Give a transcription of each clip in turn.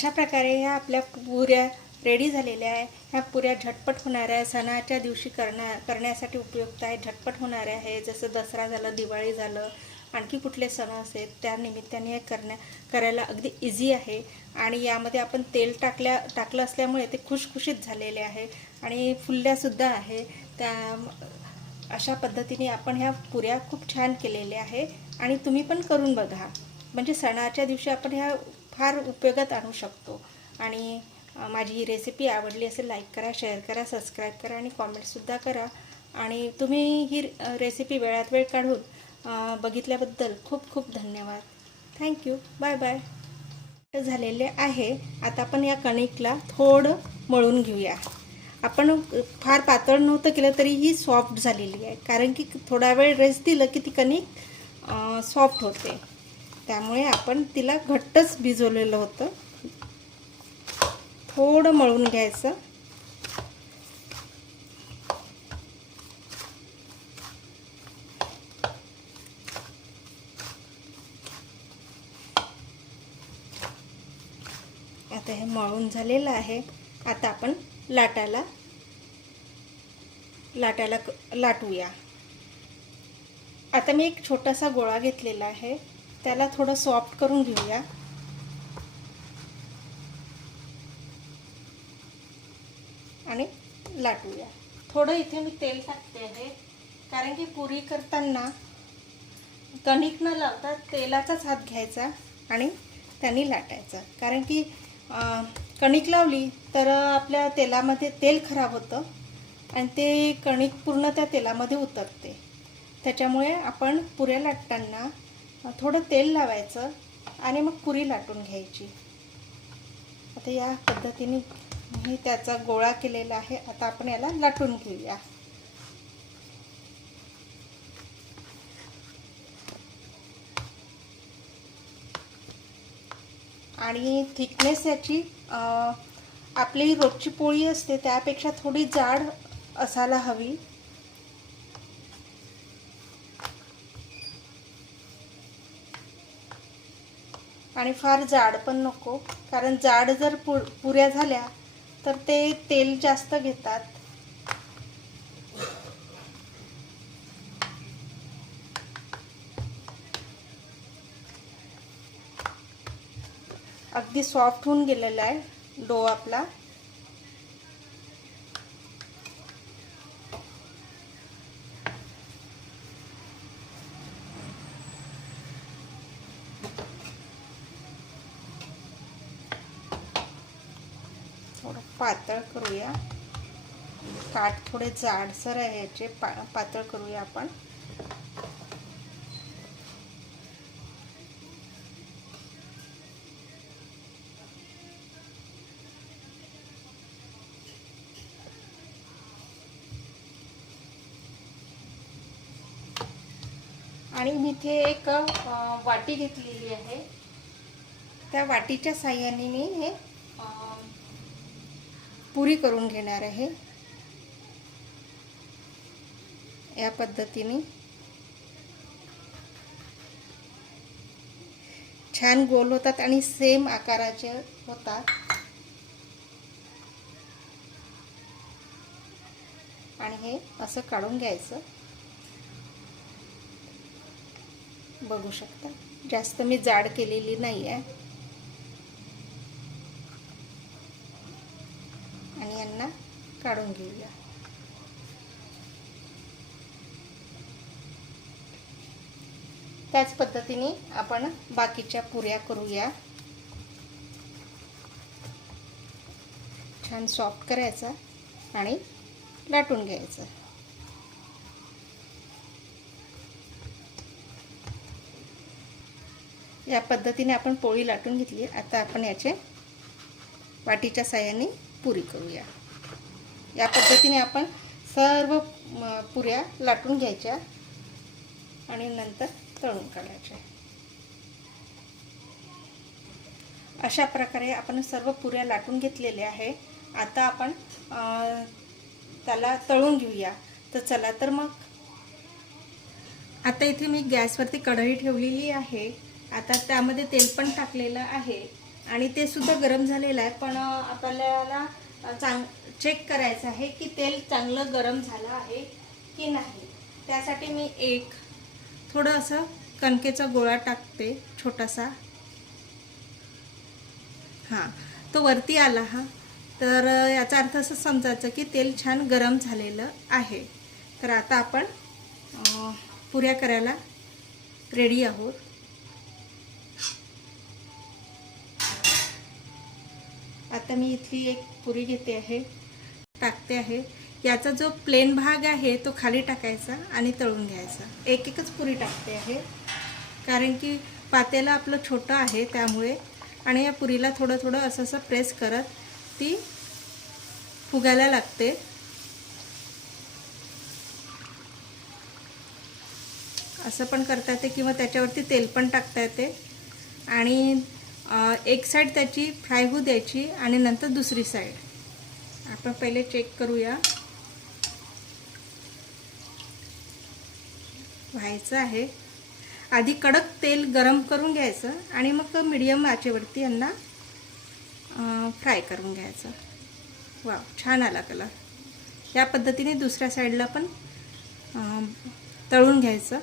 अशा प्रकारे ह्या आपल्या पुऱ्या रेडी झालेल्या आहे। ह्या पुऱ्या झटपट होणाऱ्या सणाच्या दिवशी करण्यासाठी उपयुक्त आहे, झटपट होणाऱ्या आहे। जसं दसरा झालं, दिवाळी झालं, आणखी कुठले सण असेल त्या निमित्ताने करायला अगदी इझी आहे। आणि यामध्ये आपण तेल टाकलं असल्यामुळे ते खुशखुशीत झालेले आहे आणि फुलल्यासुद्धा आहे। त्या अशा पद्धतीने आपण ह्या पुऱ्या खूप छान केलेल्या आहे आणि तुम्ही पण करून बघा। म्हणजे सणाच्या दिवशी आपण ह्या फार उपयोगात आणू शकतो। आणि माझी ही रेसिपी आवडली असेल लाईक करा, शेअर करा, सबस्क्राईब करा आणि कॉमेंटसुद्धा करा। आणि तुम्ही ही रेसिपी वेळात वेळ काढून बघितल्याबद्दल खूप खूप धन्यवाद। Thank you, bye bye. झालेले आहे। आता आपण या कणिकला थोडं मळून घेऊया। आपण फार पातळ नव्हतं केलं तरी ही सॉफ्ट झालेली आहे, कारण की थोडा वेळ रेस्ट दिलं की ती कणिक सॉफ्ट होते। त्यामुळे आपण तिला घट्टच भिजवलेलं होतं। थोडं मळून घ्यायचं। आता हे मळून झालेलं आहे। आता आपण लाटूया। आता मी एक छोटासा गोळा घेतलेला आहे, त्याला थोडं सॉफ्ट करून घेऊया। आणि लाटूया। थोडं इथे मी तेल टाकते आहे, कारण की पुरी करताना कणिक न लावता तेलाचाच हात घ्यायचा आणि त्यांनी लाटायचं। कारण की कणिक लावली तर आपल्या तेलामध्ये तेल खराब होतं आणि ते कणिक पूर्ण त्या तेलामध्ये उतरते। त्याच्यामुळे आपण पुऱ्या लाटताना थोडं तेल लावायचं आणि मग पुरी लाटून घ्यायची। आता या पद्धतीने मी त्याचा गोळा केलेला आहे। आता आपण याला लाटून घेऊया। आणि थिकनेस याची आपली रोजची पोळी असते त्यापेक्षा थोडी जाड असायला हवी। आणि फार जाड पण नको, कारण जाड जर पुऱ्या झाल्या तर ते तेल जास्त घेतात। अगदी सॉफ्ट होऊन गेलेला आहे डो आपला। थोडं पातळ करूया, काठ थोडे जाडसर आहे याचे, पातळ करूया आपण। आणि मी इथे एक वाटी घेतलेली आहे, त्या वाटीच्या साहाय्याने मी हे पुरी करून घेणार आहे। या पद्धतीने छान गोल होतात आणि सेम आकाराचे होतात। आणि हे असं काढून घ्यायचं। बघू शकता जास्त मी जाड केलेली नाही आहे। आणि यांना काढून घेऊया। त्याच पद्धतीने आपण बाकीच्या पुऱ्या करूया। छान सॉफ्ट करायचा आणि लाटून घ्यायचं। या पद्धतीने आपण पोळी लाटून घेतली। आता आपण याचे वाटीच्या साहाय्याने पुरी करूया। या पद्धतीने आपण सर्व पुऱ्या लाटून घ्यायच्या आणि नंतर तळून काढायच्या। अशा प्रकारे आपण सर्व पुऱ्या लाटून घेतलेल्या आहे। आता आपण त्याला तळून घेऊया। तर चला तर मग आता इथे मी गॅसवरती कढई ठेवलेली आहे। आता त्यामध्ये तेल पण टाकलेलं आहे आणि ते सुद्धा गरम झालेलं आहे, पण आपल्याला चेक करायचं आहे की तेल चांगलं गरम झालं आहे की नाही. त्यासाठी मी थोडं असं कणकेचा गोळा टाकते छोटासा. हां, तो वरती आला हा, तर याचा अर्थ असं समजायचं की तेल छान गरम झालेलं आहे. तर आता आपण पुऱ्या करायला रेडी आहोत. आता मी इथली एक पुरी घेते आहे, टाकते आहे. याचा जो प्लेन भाग आहे तो खाली टाकायचा आणि तळून घ्यायचा. एकच पुरी टाकते आहे, कारण की पातेलं आपलं छोटं आहे त्यामुळे. आणि या पुरीला थोडं थोडं असं असं प्रेस करत ती फुगायला लागते. असं पण करता येते किंवा त्याच्यावरती तेल पण टाकता येते. आणि एक साईड त्याची फ्राय होऊ द्यायची आणि नंतर दुसरी साईड. आपण पहिले चेक करूया. व्हायचं आहे आधी कडक तेल गरम करून घ्यायचं आणि मग मीडियम आचेवरती यांना फ्राय करून घ्यायचं. वाव, छान आला कलर. या पद्धतीने दुसऱ्या साईडला पण तळून घ्यायचं.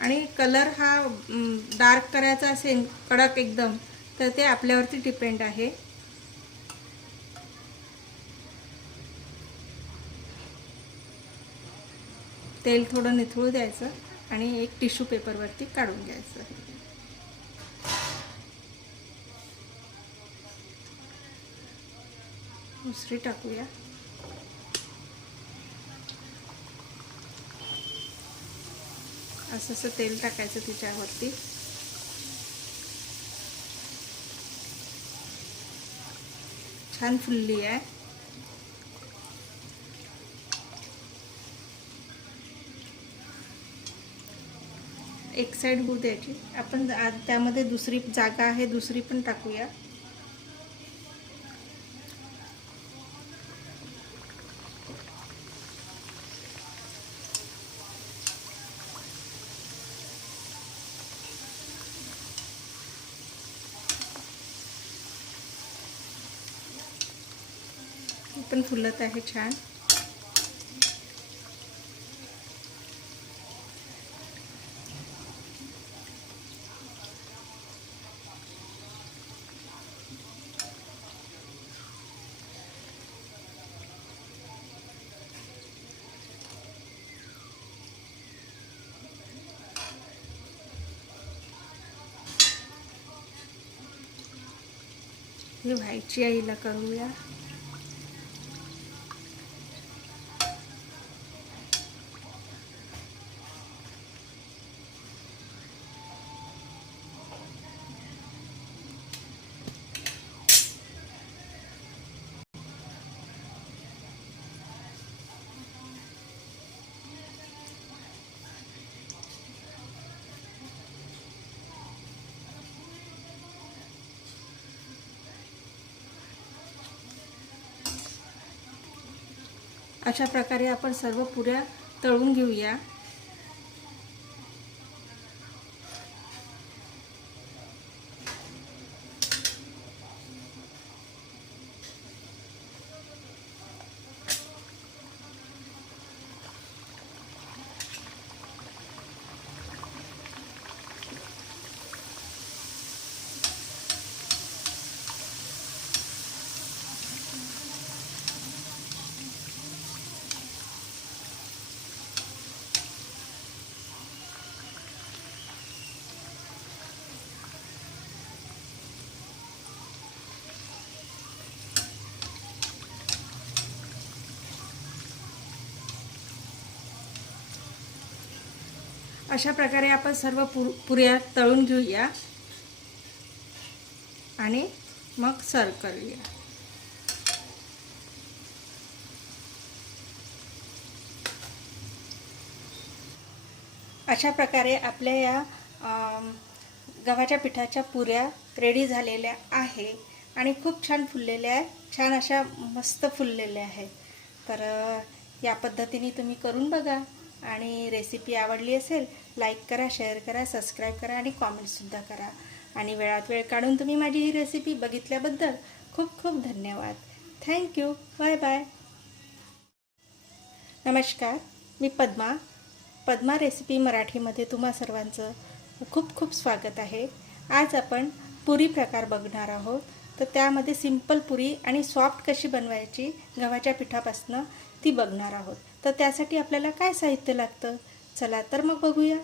आणि कलर हा डार्क करायचा असेल कडक एकदम, तर ते आपल्यावरती डिपेंड आहे. तेल थोडं निथळू द्यायचं आणि एक टिश्यू पेपरवरती काढून घ्यायचं. दुसरी टाकूया. असं तेल टाकायचं तिच्यावरती. छान फुलली आहे. एक साईड होऊ द्यायची. आपण त्यामध्ये दुसरी जागा आहे, दुसरी पण टाकूया. पण फुलत आहे छान. हे व्हायची आईला करूया. अशा प्रकारे आपण सर्व पुऱ्या तळून घेऊया. अशा प्रकारे आपण सर्व पुऱ्या तळून घेऊया आणि मग सर्व करूया. अशा प्रकारे आपल्या या गव्हाच्या पिठाच्या पुऱ्या रेडी झालेल्या आहे. आणि खूप छान फुललेल्या आहे, छान अशा मस्त फुललेल्या आहेत. तर या पद्धतीने तुम्ही करून बघा आणि रेसिपी आवडली असेल लाईक करा, शेअर करा, सबस्क्राईब करा आणि कॉमेंटसुद्धा करा. आणि वेळात वेळ काढून तुम्ही माझी ही रेसिपी बघितल्याबद्दल खूप खूप धन्यवाद. थँक्यू. Bye bye. नमस्कार, मी पद्मा रेसिपी मराठीमध्ये तुम्हा सर्वांचं खूप खूप स्वागत आहे. आज आपण पुरी प्रकार बघणार आहोत. तर त्यामध्ये सिंपल पुरी आणि सॉफ्ट कशी बनवायची गव्हाच्या पिठापासून ती बघणार आहोत. तर त्यासाठी आपल्याला काय साहित्य लागतं, चला तर मग बघूया.